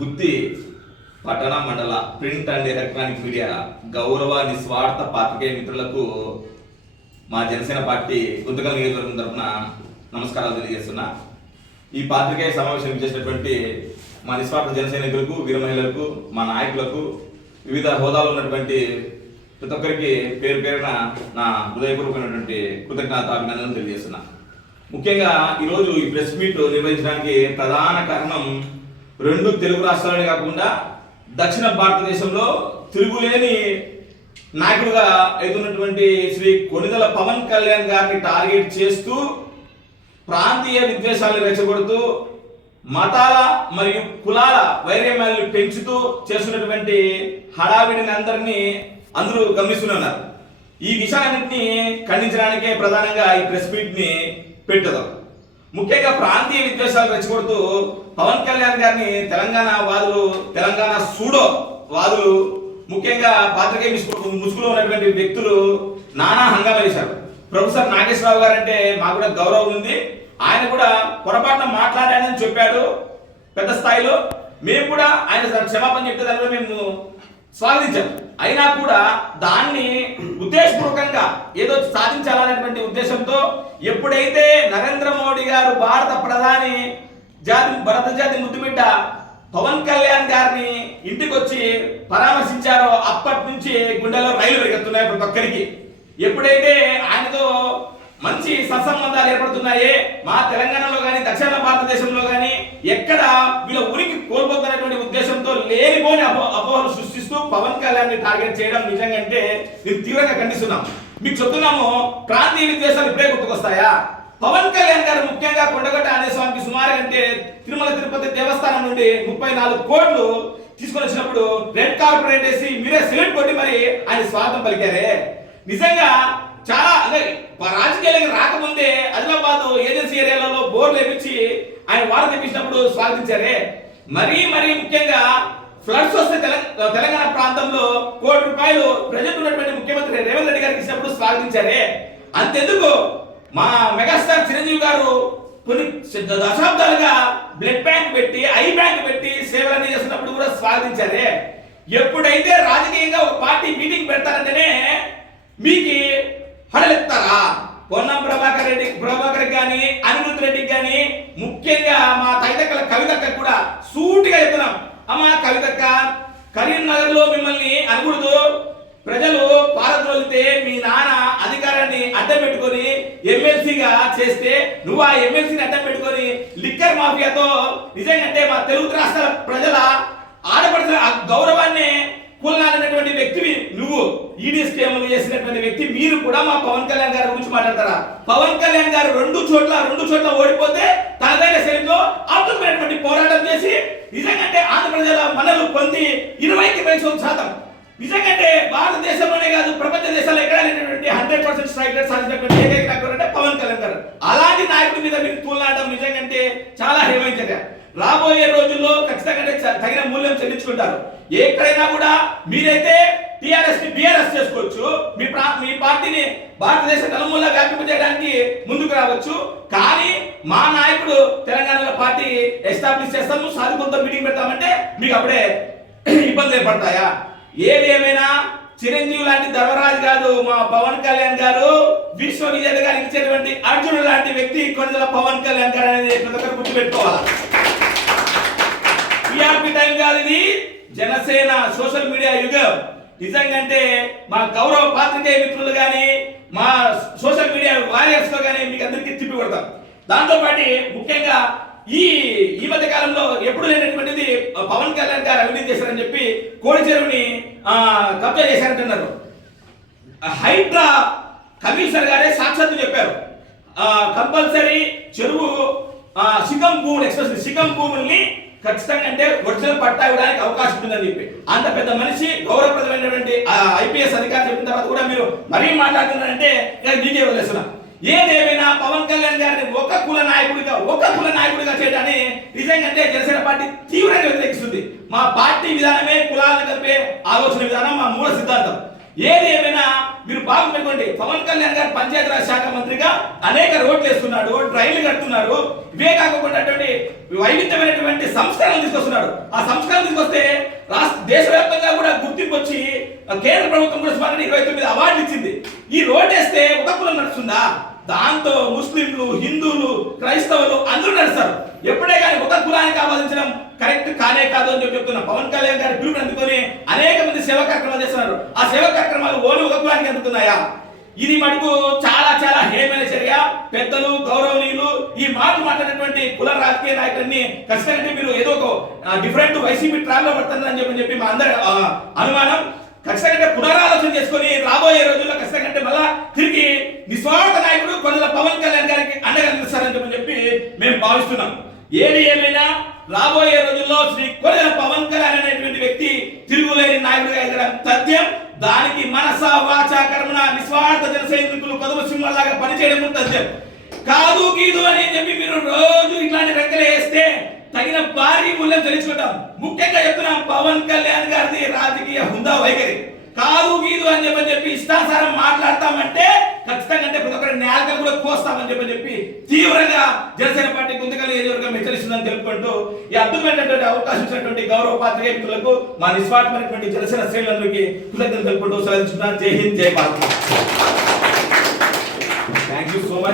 గుత్తి పట్టణ మండల print and electronic media గౌరవ నిస్వార్థ పాత్రికేయ మిత్రులకు మా జనసేన పార్టీ గుంతకల్ నియోజకవర్గం తరఫున నమస్కారాలు తెలియజేస్తున్నా. ఈ పాత్రికేయ సమావేశం చేసినటువంటి మా నిస్వార్థ జన సైనికులకు, వీర మహిళలకు, మా నాయకులకు, వివిధ హోదాలో ఉన్నటువంటి ప్రతి ఒక్కరికి పేరు పేరున నా హృదయపూర్వకమైనటువంటి కృతజ్ఞత అభినందనలు తెలియజేస్తున్నా. ముఖ్యంగా ఈరోజు ఈ ప్రెస్ మీట్ నిర్వహించడానికి ప్రధాన కారణం రెండు తెలుగు రాష్ట్రాలనే కాకుండా దక్షిణ భారతదేశంలో తిరుగులేని నాయకుడుగా అవుతున్నటువంటి శ్రీ కొణిదెల పవన్ కళ్యాణ్ గారిని టార్గెట్ చేస్తూ ప్రాంతీయ విద్వేషాలను రెచ్చగొడుతూ మతాల మరియు కులాల వైర్యాలను పెంచుతూ చేస్తున్నటువంటి హడావిడిని అందరూ గమనిస్తున్నారు. ఈ విషయాలన్నింటినీ ఖండించడానికే ప్రధానంగా ఈ ప్రెస్ మీట్ ని పెట్టదు. ముఖ్యంగా ప్రాంతీయ విద్వేషాలు రెచ్చగొడుతూ పవన్ కళ్యాణ్ గారిని తెలంగాణ సూడో వాదులు, ముఖ్యంగా పాత్రికేయ ముసుగులో ఉన్నటువంటి వ్యక్తులు నానా హంగామా చేశారు. ప్రొఫెసర్ నాగేశ్వరరావు గారు అంటే మాకు కూడా గౌరవం ఉంది. ఆయన కూడా పొరపాటున మాట్లాడానని చెప్పాడు పెద్ద స్థాయిలో. మేము కూడా ఆయన క్షమాపణ చెప్తే దానిలో మేము స్వాగతించాం. అయినా కూడా దాన్ని ఉద్దేశపూర్వకంగా ఏదో సాధించాలనేటువంటి ఉద్దేశంతో ఎప్పుడైతే నరేంద్ర మోడీ గారు భారత ప్రధాని భరత జాతి ముద్దుబిడ్డ పవన్ కళ్యాణ్ గారిని ఇంటికి వచ్చి పరామర్శించారో అప్పటి నుంచి గుండెలో రైలు పెరుగుతున్నాయి ప్రతి ఒక్కరికి. ఎప్పుడైతే ఆయనతో మంచి సత్సంబంధాలు ఏర్పడుతున్నాయే, మా తెలంగాణలో కానీ దక్షిణ భారతదేశంలో కానీ ఎక్కడ వీళ్ళ ఉనికి కోల్పోతున్నటువంటి ఉద్దేశంతో లేనిపోని అపోహలు సృష్టిస్తూ పవన్ కళ్యాణ్ ని టార్గెట్ చేయడం నిజంగా అంటే మేము తీవ్రంగా ఖండిస్తున్నాం. మీకు చెప్తున్నాము, ప్రాంతీయ విద్వేషాలు ఇప్పుడే గుర్తుకొస్తాయా? పవన్ కళ్యాణ్ గారు ముఖ్యంగా కొండగట్ట అనే స్వామికి సుమారు అంటే తిరుమల తిరుపతి దేవస్థానం నుండి 34 కోట్లు తీసుకొని వచ్చినప్పుడు రెడ్ కార్పొరేట్ వేసి మీరే సెల్యూట్ కొట్టి మరి ఆయన స్వాగతం పలికారే. నిజంగా చాలా అంటే రాజకీయాలకు రాకముందే ఆదిలాబాద్ ఏజెన్సీ ఏరియాలలో బోర్లు వేపించి ఆయన వారు తెప్పించినప్పుడు స్వాగతించారే. మరీ ముఖ్యంగా ఫ్లడ్స్ వస్తే తెలంగాణ ప్రాంతంలో ₹1 కోటి ప్రజెంట్ ఉన్నటువంటి ముఖ్యమంత్రి రేవంత్ రెడ్డి గారికి ఇచ్చినప్పుడు స్వాగతించారే. అంతెందుకు మా మెగాస్టార్ చిరంజీవి గారు కొన్ని దశాబ్దాలుగా బ్లడ్ బ్యాంక్ పెట్టి, ఐ బ్యాంక్ పెట్టి సేవలన్నీ చేస్తున్నప్పుడు కూడా స్వాగతించారే. ఎప్పుడైతే రాజకీయంగా ఒక పార్టీ మీటింగ్ పెడతారంటేనే మీకు హడలెత్తారా? పొన్నం ప్రభాకర్ కానీ, అనిరుద్ధ్ రెడ్డికి కానీ, ముఖ్యంగా మా తైదక్కల కవితక్క కూడా సూటిగా చెప్తున్నాం. అమ్మా కవితక్క, కరీంనగర్ లో మిమ్మల్ని అనకూడదు. ప్రజలు పారద్రోలితే మీ నాన్న అధికారాన్ని అడ్డం పెట్టుకొని ఎమ్మెల్సీగా చేస్తే నువ్వు ఆ ఎమ్మెల్సీని అడ్డం పెట్టుకొని లిక్కర్ మాఫియాతో నిజంగా మా తెలుగు రాష్ట్రాల ప్రజల ఆడపడుతున్న గౌరవాన్ని కూలనాడినటువంటి వ్యక్తివి నువ్వు. ఈడీ స్కీములు చేసినటువంటి వ్యక్తి మీరు కూడా మా పవన్ కళ్యాణ్ గారి గురించి మాట్లాడతారా? పవన్ కళ్యాణ్ గారు రెండు చోట్ల ఓడిపోతే తనదైన శైలిలో అద్భుతమైనటువంటి పోరాటం చేసి నిజంగా ఆంధ్రప్రదేశ్ మనలు పొంది 20కి 20% నిజంగా భారతదేశంలోనే కాదు ప్రపంచ దేశాల్లో ఎక్కడ లేనటువంటి 100% స్ట్రైక్ రేట్ సాధించినటువంటి ఏకైక నాయకుడు అంటే పవన్ కళ్యాణ్ గారు. అలాంటి నాయకుడి మీద మీరు తూలనాడడం నిజంగా చాలా హేమైంచగా. రాబోయే రోజుల్లో ఖచ్చితంగా తగిన మూల్యం చెల్లించుకుంటారు. ఎక్కడైనా కూడా మీరైతే టిఆర్ఎస్ ని బిఆర్ఎస్ చేసుకోవచ్చు, మీ పార్టీని భారతదేశ నలుమూలలా వ్యాపింపజేయడానికి ముందుకు రావచ్చు. కానీ మా నాయకుడు తెలంగాణలో పార్టీ ఎస్టాబ్లిష్ చేస్తాము, సాధికొంత మీటింగ్ పెడతామంటే మీకు అప్పుడే ఇబ్బందులు ఏర్పడతాయా? ఏదేమైనా చిరంజీవి లాంటి ధర్మరాజు కాదు మా పవన్ కళ్యాణ్ గారు, విశ్వ విజేత గారికి ఇచ్చేటువంటి అర్జునుడు లాంటి వ్యక్తి కొణిదెల పవన్ కళ్యాణ్ గారు అనేది ప్రతి ఒక్కరు గుర్తుపెట్టుకోవాలి. టీఆర్పీ టైం కాదు ఇది, జనసేన సోషల్ మీడియా యుగం. నిజంగా మా గౌరవ పాత్రికేయ మిత్రులు కానీ, మా సోషల్ మీడియా వారియర్స్ తో కానీ మీకు అందరికీ తిప్పి కొడతాం. దాంతో పాటు ముఖ్యంగా ఈ మధ్య కాలంలో ఎప్పుడు లేనటువంటిది పవన్ కళ్యాణ్ గారు అవినీతి చేశారని చెప్పి కోడి చెరువుని కబ్జా చేశారంటున్నారు. హైడ్రా కమిషనర్ గారే సాక్షాత్తు చెప్పారు, కంపల్సరీ చెరువు శిఖం భూముల్ని ఖచ్చితంగా ఒరిజినల్ పట్టా ఇవ్వడానికి అవకాశం ఉంటుందని చెప్పి అంత పెద్ద మనిషి గౌరవప్రదమైనటువంటి ఐపీఎస్ అధికారి చెప్పిన తర్వాత కూడా మీరు మరీ మాట్లాడుతున్నారంటే మీకే వదిలేస్తున్నా. ఏదేమైనా పవన్ కళ్యాణ్ గారిని ఒక కుల నాయకుడిగా చేయడాన్ని నిజంగా జనసేన పార్టీ తీవ్రంగా వ్యతిరేకిస్తుంది. మా పార్టీ విధానమే కులాలను కలిపే ఆలోచన విధానం, మా మూల సిద్ధాంతం. ఏదేమైనా మీరు బాగా పెట్టుకోండి. పవన్ కళ్యాణ్ గారు పంచాయతీరాజ్ శాఖ మంత్రిగా అనేక రోడ్లు వేస్తున్నాడు, డ్రైన్లు కడుతున్నారు. ఇవే కాకుండా వైవిధ్యమైనటువంటి సంస్కరణలు తీసుకొస్తున్నాడు. ఆ సంస్కరణలు తీసుకొస్తే దేశవ్యాప్తంగా కూడా గుర్తింపు వచ్చి కేంద్ర ప్రభుత్వం కూడా సుమారు 29 అవార్డులు ఇచ్చింది. ఈ రోడ్ వేస్తే ఒక కులం నడుస్తుందా? దాంతో ముస్లింలు, హిందువులు, క్రైస్తవులు అందరూ నడుస్తారు. ఎప్పుడే కానీ ఒక కులానికి ఆపాదించడం కరెక్ట్ కానే కాదు అని చెప్తున్నా. పవన్ కళ్యాణ్ గారి పిలుపుని అందుకొని అనేక మంది సేవా కార్యక్రమాలు చేస్తున్నారు. ఆ సేవా కార్యక్రమాలు ఓన్లీ ఒక కులానికి అందుతున్నాయా? ఇది మటుకు చాలా చాలా హేమైన చర్య. పెద్దలు, గౌరవనీయులు ఈ మాటలు మాట్లాడినటువంటి కుల రాజకీయ నాయకులని ఖచ్చితంగా మీరు ఏదో ఒక డిఫరెంట్ వైసీపీ ట్రావెల్ పడుతుందని చెప్పి మా అందరి అనుమానం. ఖచ్చితంగా పునరాలోచన చేసుకొని రాబోయే రోజుల్లో ఖచ్చితంగా మళ్ళా తిరిగి నిస్వార్థ నాయకుడు కొనల పవన్ కళ్యాణ్ గారికి అండగా నిలుస్తారని చెప్పి మేము భావిస్తున్నాం. ఏది ఏమైనా రాబోయే రోజుల్లో శ్రీ కొనల పవన్ కళ్యాణ్ అనేటువంటి వ్యక్తి తిరుగులేని నాయకుడిగా ఎదగడం తథ్యం. దానికి మనస వాచ కర్మణ నిస్వార్థ జన సైనికులు కొదవ సింహలాగా పనిచేయడం తథ్యం. కాదు గీదు అని చెప్పి మీరు రోజు ఇట్లాంటి రెక్కలు వేస్తే తగిన భారీ మూల్యం తెలుసుకుంటాం. ముఖ్యంగా చెప్తున్నాం, పవన్ కళ్యాణ్ గారిది రాజకీయ హుందా వైఖరి. కాదు గీదు అని చెప్పి ఇష్టాసారం మాట్లాడతామంటే ఖచ్చితంగా ప్రతి ఒక్కరి నేలకలు కూడా కోస్తామని చెప్పి తీవ్రంగా జనసేన పార్టీ గుంతకల్ నియోజకవర్గం హెచ్చరిస్తుందని తెలుపుకుంటూ ఈ అద్భుతమైనటువంటి అవకాశం ఇచ్చినటువంటి గౌరవ పాత్రికేయ మిత్రులకు మా నిస్వార్థమైనటువంటి జనసేన శ్రేణులందరికీ కృతజ్ఞతలు తెలుపుకుంటూ సెలవుస్తున్నాను. జై హింద్, జై Bharat. Thank you so much.